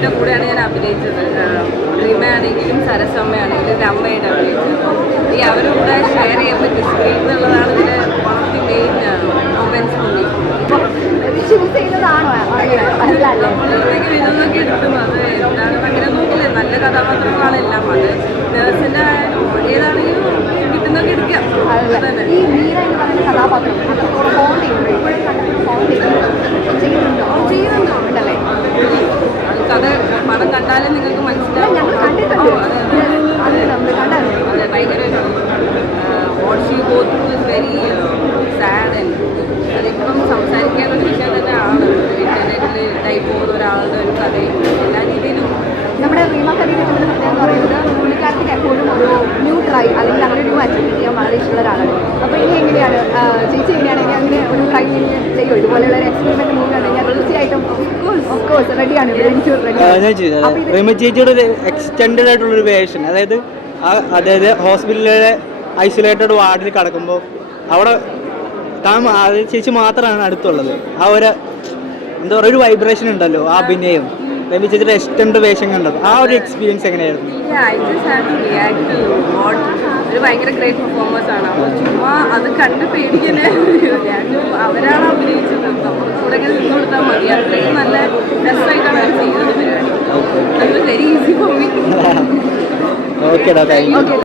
എല്ലാവരുടെ കൂടെയാണ് ഞാൻ അഭിനയിച്ചത്. റിമയാണെങ്കിലും സരസമ്മയാണെങ്കിലും എന്റെ അമ്മയുടെ അഭിനയിച്ചത്. ഈ അവരുടെ കൂടെ ഷെയർ ചെയ്യാൻ പറ്റിയ സ്ക്രീൻ എന്നുള്ളതാണ് ഇതിന്റെ one of the main moments തോന്നി നമ്മളൊക്കെ ഇതൊന്നൊക്കെ എടുക്കും. അത് എന്താണ്? ഭയങ്കര നോക്കില്ല? നല്ല കഥാപാത്രങ്ങളാണ് എല്ലാം. അത് നേഴ്സിന്റെ ഏതാണെങ്കിലും കിട്ടുന്നൊക്കെ എടുക്കാം. അതുപോലെ തന്നെ. പടം കണ്ടാലേ നിങ്ങൾക്ക് മനസ്സിലാവും. അതെ, ഭയങ്കര what she go through is very sad and അതിപ്പം സംസാരിക്കാനുള്ള ഒരു വിഷയം ആണ്. ഇന്റർനെറ്റിൽ ടൈപ്പ് പോകുന്ന ഒരാളുടെ ഒരു കഥയും എല്ലാ രീതിയിലും. നമ്മുടെ റീമ കഥ പ്രത്യേകത എന്ന് പറയുന്നത് പുള്ളിക്കാർക്ക് എപ്പോഴും ഒരു ന്യൂ ട്രൈ അല്ലെങ്കിൽ അങ്ങനെ ഒരു അച്ചീവ് ചെയ്യാൻ വളരെ ഇഷ്ടമുള്ള ഒരാളാണ്. അപ്പോൾ ഒരു ഇതുപോലെയുള്ള ഒരു എക്സ്പെരിമെന്റ് മൂവി തീർച്ചയായിട്ടും റെഡിയാണ് റെഡിയാണ് ചേച്ചിയുടെ ഒരു എക്സ്റ്റെൻഡ് ആയിട്ടുള്ളൊരു വേഷൻ അതായത് ആ- അതായത് ഹോസ്പിറ്റലിലെ ഐസൊലേറ്റഡ് വാർഡിൽ കിടക്കുമ്പോൾ അവിടെ താൻ ചേച്ചി മാത്രമാണ് അടുത്തുള്ളത്. ആ ഒരു എന്താ പറയുക ഒരു വൈബ്രേഷൻ ഉണ്ടല്ലോ ആ അഭിനയം. റീമ ചേച്ചിയുടെ എക്സ്റ്റെൻഡ് വേഷം കണ്ടത്. ആ ഒരു എക്സ്പീരിയൻസ് എങ്ങനെയായിരുന്നു? ഭയങ്കര ഗ്രേറ്റ് പെർഫോമേഴ്സ് ആണ്. അപ്പോൾ ചുമ്മാ അത് കണ്ട് പേടിക്കൽ ഞാൻ അവരാണ് അഭിനയിച്ചത്. നമുക്ക് കൂടെ ഇങ്ങനെ നിന്ന് കൊടുത്താൽ മതി. അത്രയും നല്ല രസമായിട്ടാണ് അവർ ചെയ്തത് പരിപാടി very easy for me okay